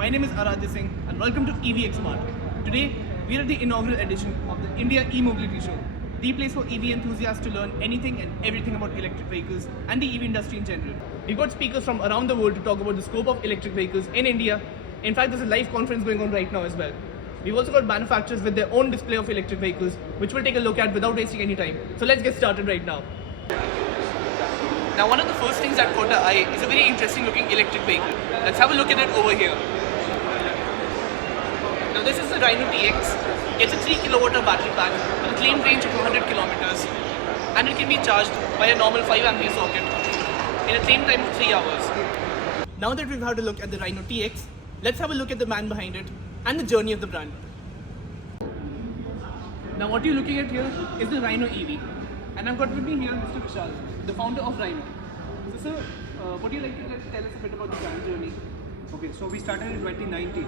My name is Aradhya Singh and welcome to EVxMART. Today, we are at the inaugural edition of the India eMobility Show, the place for EV enthusiasts to learn anything and everything about electric vehicles and the EV industry in general. We've got speakers from around the world to talk about the scope of electric vehicles in India. In fact, there's a live conference going on right now as well. We've also got manufacturers with their own display of electric vehicles, which we'll take a look at without wasting any time. So let's get started right now. Now, one of the first things that caught our eye is a very interesting looking electric vehicle. Let's have a look at it over here. Now, this is the Rhino TX. It's a 3 kilowatt battery pack with a claimed range of 100 kilometers, and it can be charged by a normal 5 ampere socket in a claimed time of 3 hours. Now that we've had a look at the Rhino TX, let's have a look at the man behind it and the journey of the brand. Now, what you're looking at here is the Rhino EV, and I've got with me here Mr. Vishal, the founder of Rhino. So, sir, would you like to tell us a bit about the brand journey? Okay, so we started in 2019.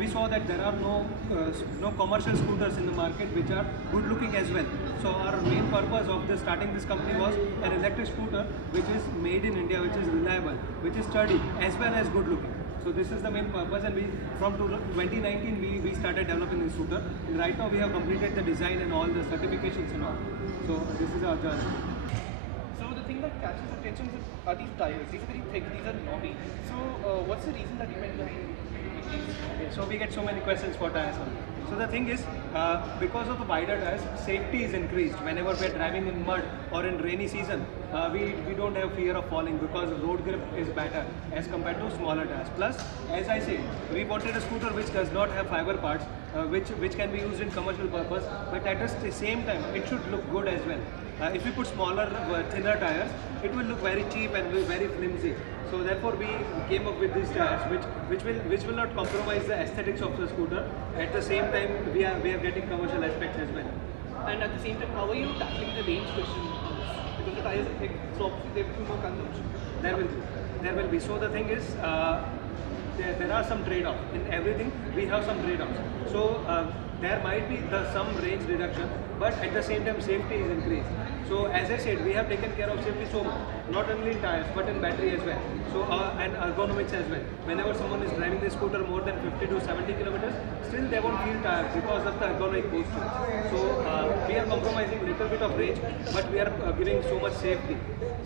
We saw that there are no commercial scooters in the market which are good looking as well. So our main purpose of starting this company was an electric scooter which is made in India, which is reliable, which is sturdy as well as good looking. So this is the main purpose, and from 2019 we started developing this scooter. And right now we have completed the design and all the certifications and all. So this is our journey. So the thing that catches attention are these tires. These are very thick, these are knobby. So what's the reason that you went behind these? Okay, so we get so many questions for tires. So the thing is, because of the wider tires, safety is increased. Whenever we are driving in mud or in rainy season, we don't have fear of falling because road grip is better as compared to smaller tires. Plus, as I said, we wanted a scooter which does not have fiber parts, which can be used in commercial purpose, but at the same time, it should look good as well. If we put smaller, thinner tires, it will look very cheap and very flimsy. So therefore, we came up with these tires, which will not compromise the aesthetics of the scooter. At the same time, we are getting commercial aspects as well. And at the same time, how are you tackling the range question? Because the tires are thick, so obviously there will be more consumption. There will be. So the thing is, there are some trade-offs. In everything, we have some trade-offs. So there might be some range reduction, but at the same time, safety is increased. So as I said, we have taken care of safety so much, not only in tires but in battery as well. So and ergonomics as well. Whenever someone is driving the scooter more than 50 to 70 kilometers, still they won't feel tired because of the ergonomic posture. So we are compromising a little bit of range, but we are giving so much safety.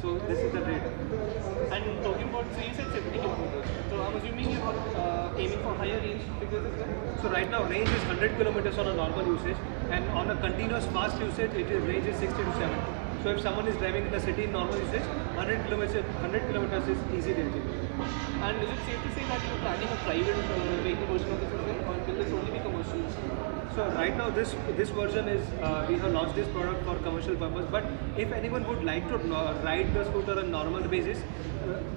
So this is the trade-off. And talking about, so you said 70 kilometers. So I'm assuming you're aiming for higher range figures as well? So right now range is 100 kilometers on a normal usage, and on a continuous fast usage, range is 60 to 70. So if someone is driving in the city in normal usage, 100 kilometers is easy range. And is it safe to say that you're planning a private vehicle version of this as well, or will this only be commercial? So right now this version is, we have launched this product for commercial purpose, but if anyone would like to ride the scooter on normal basis,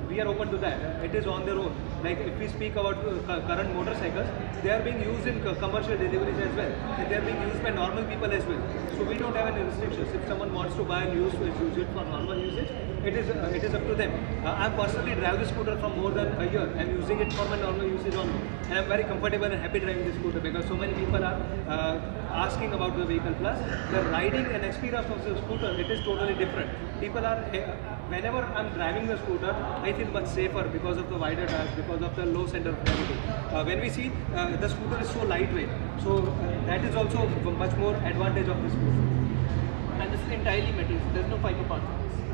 we are open to that. It is on their own. Like if we speak about current motorcycles, they are being used in commercial deliveries as well, and they are being used by normal people as well. So we don't have any restrictions. If someone wants to buy and use it for normal usage, it is up to them. I personally drive the scooter for more than a year. I'm using it for my normal usage only, and I'm very comfortable and happy driving the scooter because so many people are asking about the vehicle. Plus, the riding and experience of the scooter, it is totally different. People are, whenever I'm driving the scooter, I feel much safer because of the wider tires, because of the low center of gravity. When we see the scooter is so lightweight, so that is also much more advantage of the scooter. And this is entirely metal, so there's no fiber parts.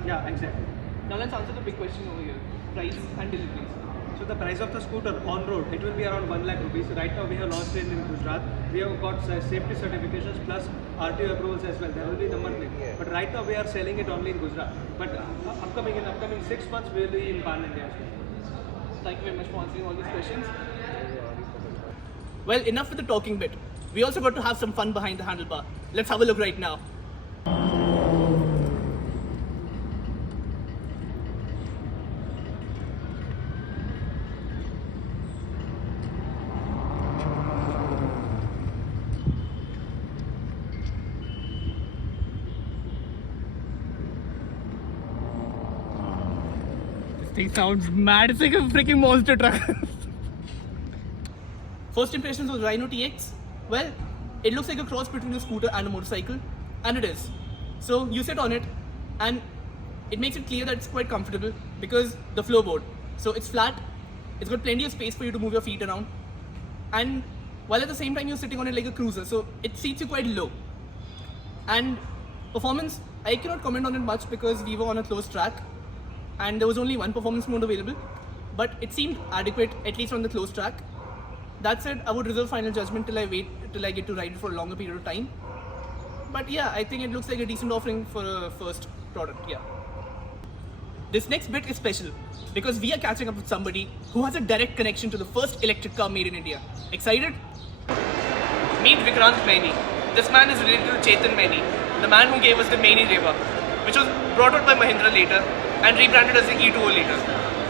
Yeah, exactly. Now let's answer the big question over here: price and deliveries. So the price of the scooter on road, it will be around 1 lakh rupees. Right now we have launched it in Gujarat. We have got safety certifications plus RTO approvals as well. There will be number plate. But right now we are selling it only in Gujarat. But in upcoming 6 months we will be in Pan India as well. Thank you very much for answering all these questions. Well, enough with the talking bit. We also got to have some fun behind the handlebar. Let's have a look right now. Thing sounds mad. It's like a freaking monster truck. First impressions of Rhino TX? Well, it looks like a cross between a scooter and a motorcycle, and it is. So you sit on it, and it makes it clear that it's quite comfortable because the floorboard. So it's flat, it's got plenty of space for you to move your feet around, and while at the same time you're sitting on it like a cruiser, so it seats you quite low. And performance, I cannot comment on it much because we were on a closed track and there was only one performance mode available, but it seemed adequate, at least on the closed track. That said, I would reserve final judgment till I get to ride it for a longer period of time. But yeah, I think it looks like a decent offering for a first product, yeah. This next bit is special because we are catching up with somebody who has a direct connection to the first electric car made in India. Excited? Meet Vikrant Maini. This man is related to Chetan Maini, the man who gave us the Maini Reva, which was brought out by Mahindra later and rebranded as the E2O later.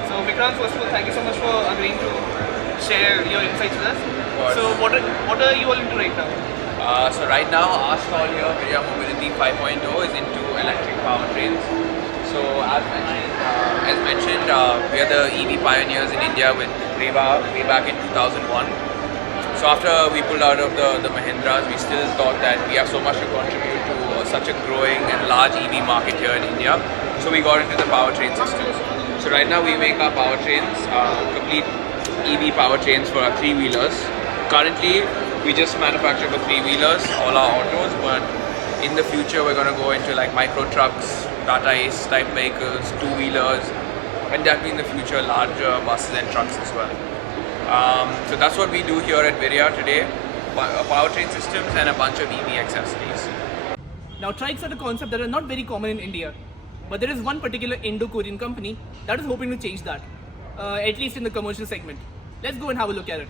So Vikrant, first of all, thank you so much for agreeing to share your insights with us. So what are you all into right now? So right now our stall here, eMobility 5.0, is into electric powertrains. So as mentioned, we are the EV pioneers in India with Reva way back in 2001. So after we pulled out of the Mahindras, we still thought that we have so much to contribute to such a growing and large EV market here in India. So we got into the powertrain systems. So right now we make our powertrains, complete EV powertrains for our three-wheelers. Currently, we just manufacture for three-wheelers, all our autos, but in the future we're going to go into like micro trucks, Tata Ace type vehicles, two-wheelers, and definitely in the future larger buses and trucks as well. So that's what we do here at Virya today, powertrain systems and a bunch of EV accessories. Now, trikes are a concept that are not very common in India, but there is one particular Indo-Korean company that is hoping to change that, at least in the commercial segment. Let's go and have a look at it.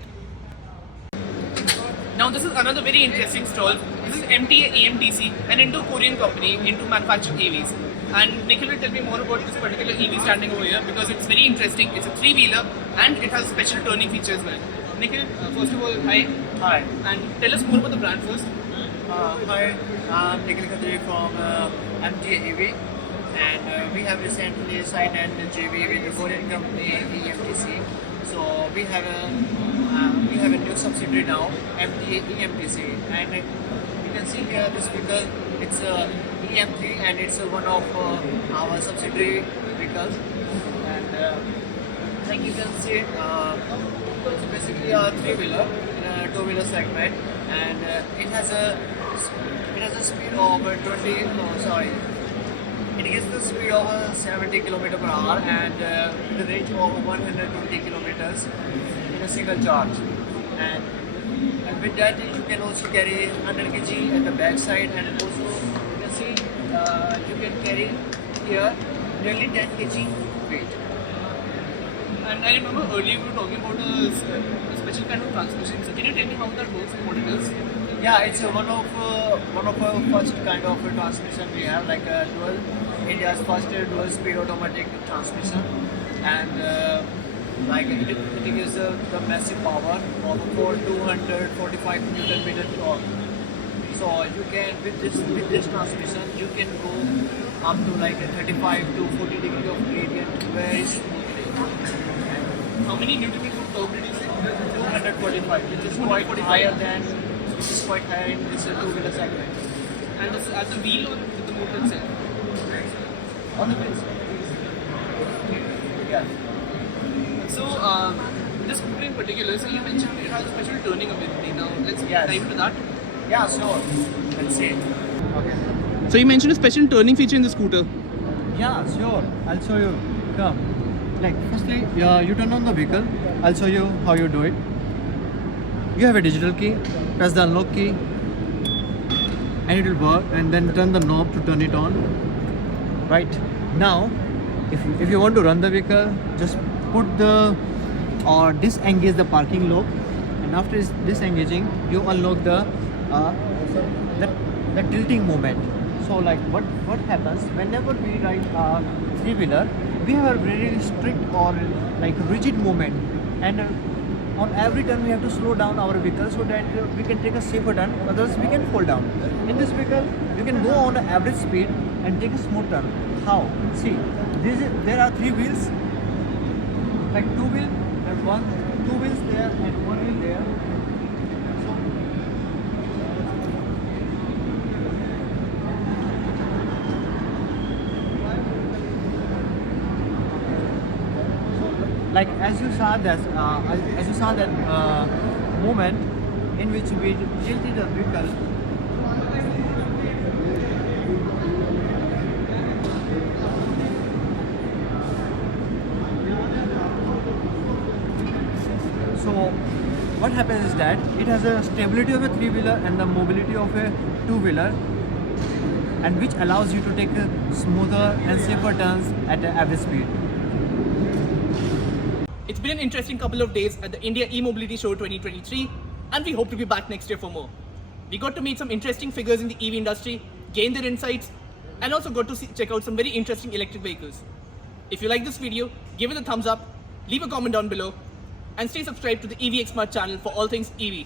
Now, this is another very interesting stall. This is MTA EMTC, an Indo-Korean company into manufacturing EVs. And Nikhil will tell me more about this particular EV standing over here because it's very interesting. It's a three-wheeler and it has special turning features as well. Nikhil, first of all, hi. Hi. And tell us more about the brand first. Hi, I'm Nikhil Khatri from MTA EV, and we have recently signed an JV with the Korean company EMTC. So we have a new subsidiary now, MTA EMTC, and you can see here this vehicle. It's EM3 and it's one of our subsidiary vehicles. And like you can see, it's basically a three-wheeler in a two-wheeler segment, and it has a speed of 20. It gets the speed of 70 km per hour and the range of 120 kilometers in a single charge. And with that, you can also carry 100 kg at the back side, and also you can see you can carry here nearly 10 kg weight. And I remember earlier we were talking about a special kind of transmission. So can you tell me how that works and what it is? Yeah, it's one of our first kind of transmission we have, like a India's first dual speed automatic transmission, and like it gives the massive power of 245 Newton meter torque. So you can with this transmission you can go up to like a 35 to 40 degree of gradient very smoothly. How many Newton meter of torque did you say? 245, which is quite higher in this two-wheeler segment. And this is at the wheel or with the motor itself? On the wheels. Yeah. So this scooter in particular, so you mentioned it has a special turning ability. Now let's Yes. dive into that. Yeah, sure. Let's see. Okay. So you mentioned a special turning feature in the scooter. Yeah, sure. I'll show you. Come. Like, firstly, you turn on the vehicle. I'll show you how you do it. You have a digital key. Press the unlock key, and it will work. And then turn the knob to turn it on. Right now, if you want to run the vehicle, just put the or disengage the parking lock, and after disengaging, you unlock the tilting moment. So like what happens whenever we ride a three-wheeler, we have a very strict or like rigid movement, and on every turn we have to slow down our vehicle so that we can take a safer turn, otherwise we can fall down. In this vehicle, you can go on an average speed and take a smooth turn. How? See, there are three wheels, like two wheel and two wheels there and one wheel there. Like as you saw that movement in which we tilted the vehicle. So what happens is that it has a stability of a 3-wheeler and the mobility of a 2-wheeler, and which allows you to take smoother and safer turns at an average speed. It's been an interesting couple of days at the India eMobility Show 2023, and we hope to be back next year for more. We got to meet some interesting figures in the EV industry, gain their insights, and also got to check out some very interesting electric vehicles. If you like this video, give it a thumbs up, leave a comment down below, and stay subscribed to the EVxMART channel for all things EV.